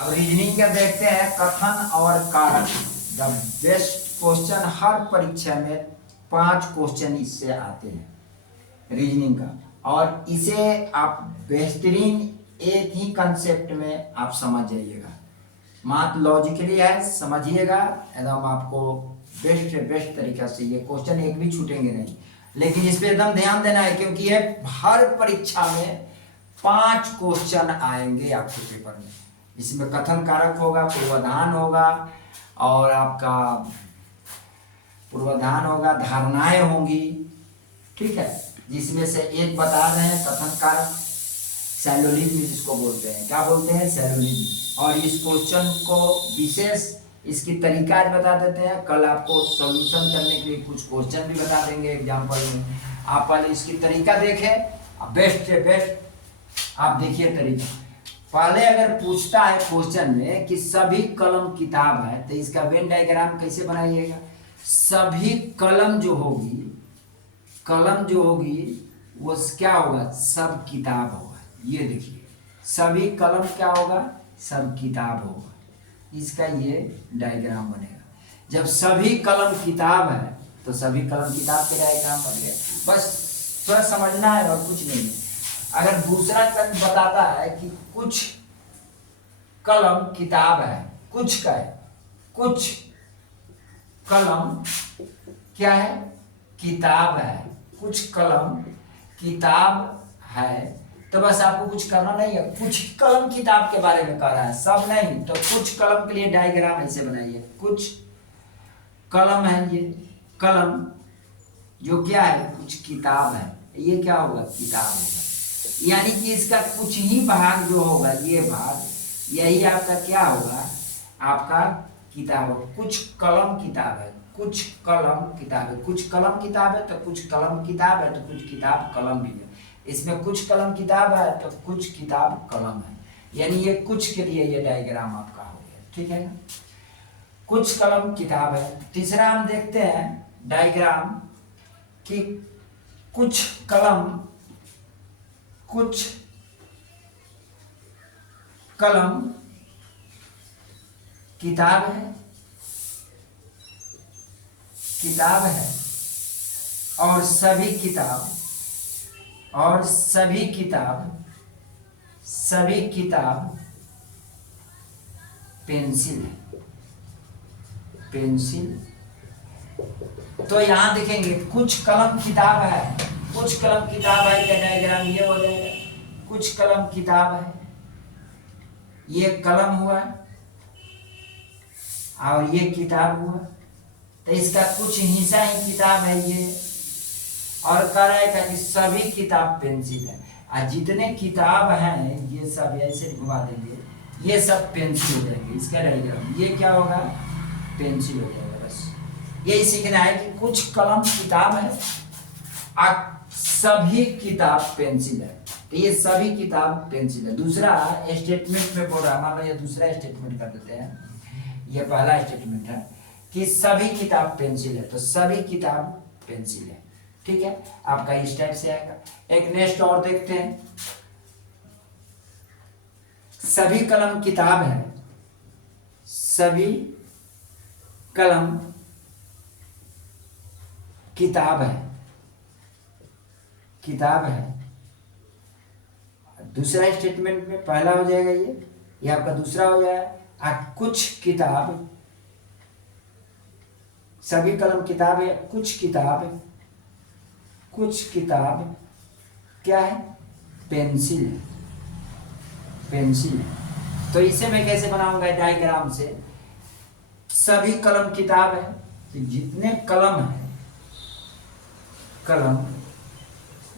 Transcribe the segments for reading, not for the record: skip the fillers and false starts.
अब रीजनिंग का देखते हैं, कथन और कारक। द बेस्ट क्वेश्चन, हर परीक्षा में 5 क्वेश्चन इससे आते हैं रीजनिंग का, और इसे आप बेहतरीन एक ही कंसेप्ट में आप समझ जाइएगा। मात्र लॉजिकली है, समझिएगा एकदम, आपको बेस्ट तरीका से ये क्वेश्चन एक भी छूटेंगे नहीं। लेकिन इस पे एकदम ध्यान देना है, क्योंकि ये हर परीक्षा में 5 क्वेश्चन आएंगे आपके पेपर में। इसमें कथन कारक होगा, पूर्वाधान होगा, और आपका पूर्वाधान होगा, धारणाएं होंगी, ठीक है, जिसमें से एक बता रहे हैं कथन कारक, सैलोलिज्म जिसको बोलते हैं। क्या बोलते हैं? सैलोलिज्म। और इस क्वेश्चन को विशेष इसकी तरीका बता देते हैं। कल आपको सॉल्यूशन करने के लिए कुछ क्वेश्चन भी बता देंगे एग्जाम्पल में। आप पहले इसकी तरीका देखें, बेस्ट से बेस्ट आप देखिए तरीका। पहले अगर पूछता है क्वेश्चन में कि सभी कलम किताब है, तो इसका वेन डायग्राम कैसे बनाइएगा? सभी कलम जो होगी वो क्या होगा? सब किताब होगा। ये देखिए, सभी कलम क्या होगा? सब किताब होगा। इसका ये डायग्राम बनेगा। जब सभी कलम किताब है तो सभी कलम किताब के डायग्राम बन गया। बस थोड़ा समझना है और कुछ नहीं है। अगर दूसरा तक बताता है कि कुछ कलम किताब है, कुछ का है, कुछ कलम क्या है? किताब है। कुछ कलम किताब है, तो बस आपको कुछ करना नहीं है। कुछ कलम किताब के बारे में कह रहा है, सब नहीं। तो कुछ कलम के लिए डायग्राम ऐसे बनाइए। कुछ कलम है, ये कलम जो क्या है? कुछ किताब है। ये क्या होगा? किताब होगा। यानी कि इसका कुछ ही भाग जो होगा, ये भाग, यही आपका क्या होगा? आपका किताब होगा। कुछ कलम किताब है, कुछ कलम किताब है। कुछ कलम किताब है तो कुछ कलम किताब है, तो कुछ किताब कलम भी है। इसमें कुछ कलम किताब है तो कुछ किताब कलम है। यानी ये कुछ के लिए ये डायग्राम आपका हो गया, ठीक है ना? कुछ कलम किताब है। तीसरा हम देखते हैं डायग्राम कि कुछ कलम किताब है, और सभी किताब पेंसिल है। पेंसिल। तो यहां देखेंगे कुछ कलम किताब है, कुछ कलम किताब है का डायग्राम ये हो जाएगा। कुछ कलम किताब है, ये कलम हुआ और ये किताब हुआ, तो इसका कुछ हिस्सा ही किताब है ये। और कह रहा है कि सभी किताब पेंसिल है, और जितने किताब हैं ये सब ऐसे घुमा देंगे, ये सब पेंसिल हो जाएंगे। इसका डायग्राम ये क्या होगा? पेंसिल हो जाएगा। बस यही सीखना है कि कुछ कलम किताब है और सभी किताब पेंसिल है, तो ये सभी किताब पेंसिल है। दूसरा स्टेटमेंट में बोल रहा, मान लो ये दूसरा स्टेटमेंट कर देते हैं। ये पहला स्टेटमेंट है कि सभी किताब पेंसिल है, तो सभी किताब पेंसिल है, ठीक है। आपका इस टाइप से आएगा। एक नेक्स्ट और देखते हैं। सभी कलम किताब है, सभी कलम किताब है। दूसरा स्टेटमेंट में पहला हो जाएगा ये आपका दूसरा हो जाएगा। कुछ किताब, सभी कलम किताब है, कुछ किताब क्या है? पेंसिल है। तो इसे मैं कैसे बनाऊंगा डायग्राम से? सभी कलम किताब है, तो जितने कलम है,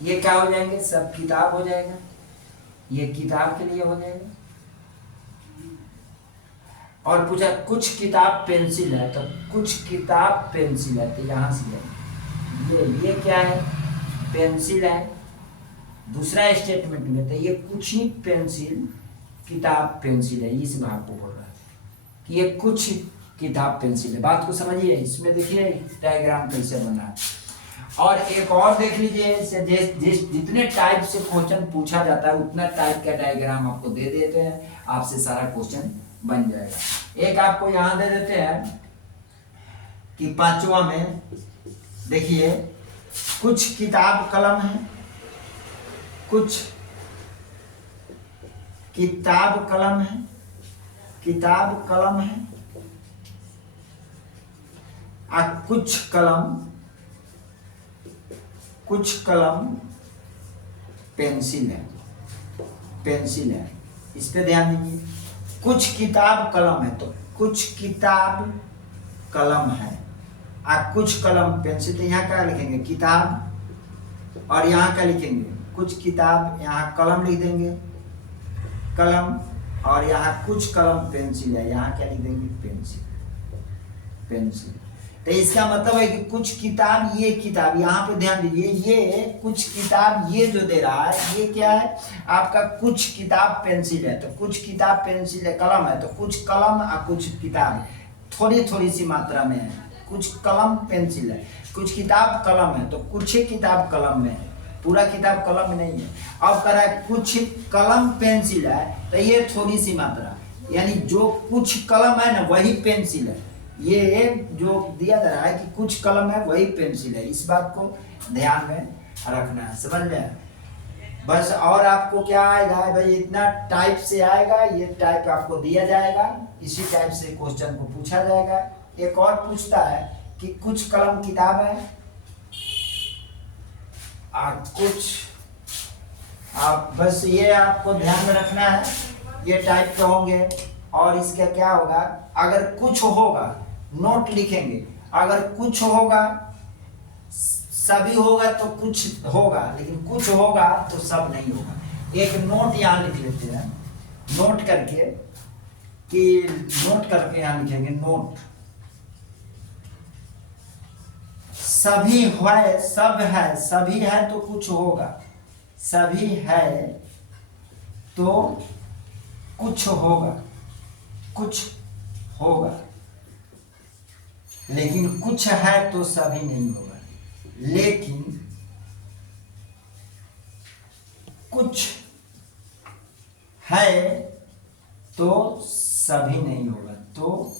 ये क्या हो जाएंगे? सब किताब हो जाएगा। ये किताब के लिए हो जाएगा। और पूछा कुछ किताब पेंसिल है, तो कुछ किताब पेंसिल है, तो यहां से ये क्या है? पेंसिल है। दूसरा स्टेटमेंट में तो ये कुछ ही पेंसिल किताब पेंसिल है, इस भाग को बोल रहा है कि ये कुछ किताब पेंसिल है। बात को समझिए। इसमें देखिए डायग्राम कैसे बना है। और एक और देख लीजिए, जितने टाइप से क्वेश्चन पूछा जाता है उतना टाइप का डायग्राम आपको दे देते हैं। आपसे सारा क्वेश्चन बन जाएगा। एक आपको यहां दे देते हैं कि पांचवा में देखिए, कुछ किताब कलम है, कुछ किताब कलम है, किताब कलम है, और कुछ कलम पेंसिल है, पेंसिल है। इस पे ध्यान दीजिए, कुछ किताब कलम है तो कुछ किताब कलम है, और कुछ कलम पेंसिल। तो यहाँ क्या लिखेंगे, किताब, और यहाँ क्या लिखेंगे, कुछ किताब, यहाँ कलम लिख देंगे, कलम, और यहाँ कुछ कलम पेंसिल है, यहाँ क्या लिख देंगे, पेंसिल, पेंसिल। तो इसका मतलब है कि कुछ किताब, ये किताब, यहाँ पे ध्यान दीजिए, ये कुछ किताब, ये जो दे रहा है ये क्या है आपका, कुछ किताब पेंसिल है। तो कुछ किताब पेंसिल है, कलम है, तो कुछ कलम और कुछ किताब थोड़ी थोड़ी सी मात्रा में है। कुछ कलम पेंसिल है, कुछ किताब कलम है, तो कुछ ही किताब कलम में है, पूरा किताब कलम में नहीं है। अब कह रहा है कुछ कलम पेंसिल है, तो ये थोड़ी सी मात्रा, यानी जो कुछ कलम है ना वही पेंसिल है। ये जो दिया जा रहा है कि कुछ कलम है वही पेंसिल है, इस बात को ध्यान में रखना है, समझ में। बस और आपको क्या आएगा भाई, इतना टाइप से आएगा, ये टाइप आपको दिया जाएगा, इसी टाइप से क्वेश्चन को पूछा जाएगा। एक और पूछता है कि कुछ कलम किताब है और कुछ, आप बस ये आपको ध्यान में रखना है, ये टाइप के होंगे। और इसका क्या होगा, अगर कुछ होगा नोट लिखेंगे, अगर कुछ होगा सभी होगा तो कुछ होगा, लेकिन कुछ होगा तो सब नहीं होगा। एक नोट यहाँ लिख लेते हैं, नोट करके कि नोट करके यहाँ लिखेंगे नोट, सभी है, सब है, सभी है तो कुछ होगा, सभी है तो कुछ होगा, कुछ होगा, लेकिन कुछ है तो सभी नहीं होगा। लेकिन कुछ है तो सभी नहीं होगा, तो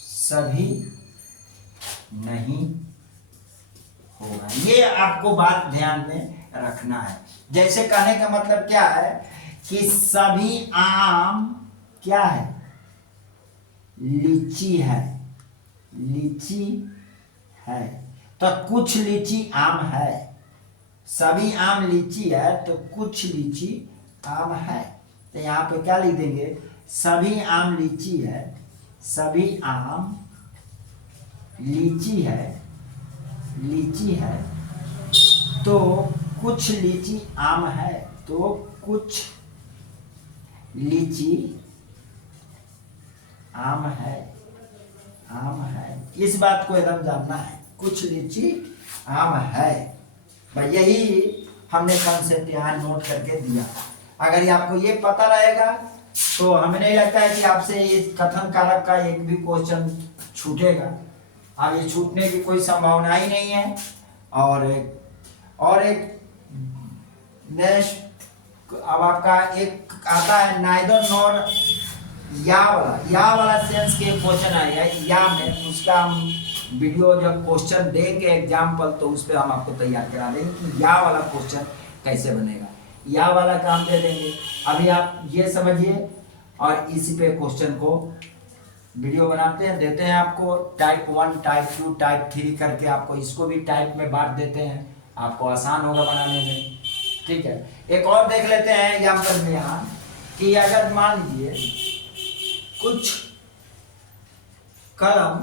सभी नहीं होगा। ये आपको बात ध्यान में रखना है। जैसे कहने का मतलब क्या है कि सभी आम क्या है, लीची है, लीची है, तो कुछ लीची आम है। सभी आम लीची है तो कुछ लीची आम है। तो यहाँ पे क्या लिख देंगे, सभी आम लीची है, सभी आम लीची है, लीची है, तो कुछ लीची आम है, तो कुछ लीची आम है, आम है। इस बात को एकदम जानना है, कुछ लीची आम है। भाई यही हमने कॉन्सेप्ट यहाँ नोट करके दिया। अगर ये आपको ये पता रहेगा तो हमें नहीं लगता है कि आपसे इस कथन कारक का एक भी क्वेश्चन छूटेगा। अब ये छूटने की कोई संभावना ही नहीं है। और एक नेक्स्ट अब आपका एक आता है नाइदर नॉर, या वाला सेंस के क्वेश्चन आएगा या में, उसका हम वीडियो जब क्वेश्चन देंगे एग्जाम्पल तो उस पर हम आपको तैयार करा देंगे कि या वाला क्वेश्चन कैसे बनेगा, या वाला काम दे देंगे। अभी आप ये समझिए और इसी पे क्वेश्चन को वीडियो बनाते हैं, देते हैं आपको टाइप 1, टाइप 2, टाइप 3 करके आपको इसको भी टाइप में बांट देते हैं, आपको आसान होगा बनाने में। ठीक है, एक और देख लेते हैं एग्जाम्पल में यहाँ कि अगर मान लीजिए कुछ कलम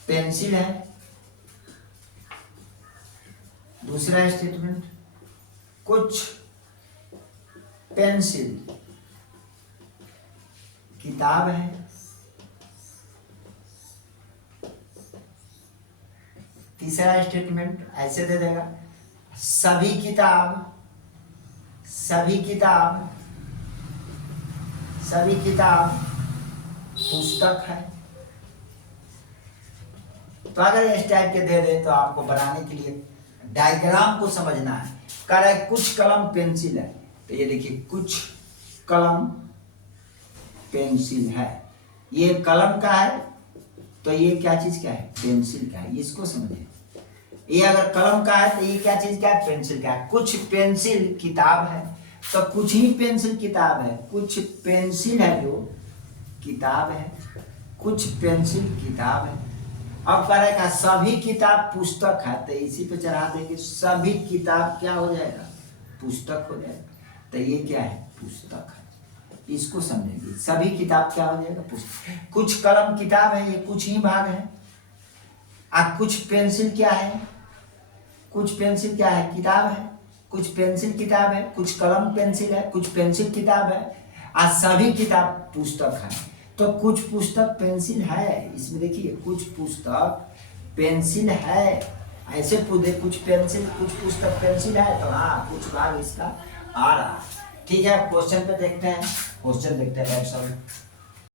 पेंसिल है, दूसरा स्टेटमेंट कुछ पेंसिल किताब है, तीसरा स्टेटमेंट ऐसे दे देगा सभी किताब पुस्तक है। तो अगर इस टाइप के दे दे तो आपको बनाने के लिए डायग्राम को समझना है। कह रहा है कुछ कलम पेंसिल है, तो ये देखिए कुछ कलम पेंसिल है। ये कलम का है तो ये क्या चीज का है? पेंसिल का है। इसको समझे, ये अगर कलम का है तो ये क्या चीज का है? पेंसिल का है। कुछ पेंसिल किताब है तो कुछ ही पेंसिल किताब है। कुछ पेंसिल है जो किताब है, कुछ पेंसिल किताब है। अब कह रहा है सभी किताब पुस्तक है, तो इसी पे चढ़ा देंगे सभी किताब क्या हो जाएगा? पुस्तक हो जाएगा। तो ये क्या है? पुस्तक है। इसको समझेंगे, सभी किताब क्या हो जाएगा? पुस्तक। कुछ कलम किताब है, ये कुछ ही भाग है। कुछ पेंसिल क्या है? कुछ पेंसिल क्या है? किताब है। कुछ पेंसिल किताब है, कुछ कलम पेंसिल है, कुछ पेंसिल किताब है। सभी किताब पुस्तक है। तो कुछ पुस्तक पेंसिल है, इसमें देखिए कुछ पुस्तक पेंसिल है। ऐसे पूछे कुछ पेंसिल कुछ पुस्तक पेंसिल है तो हाँ कुछ भाग इसका आ रहा है। ठीक है, क्वेश्चन पे देखते हैं। क्वेश्चन देखते हैं।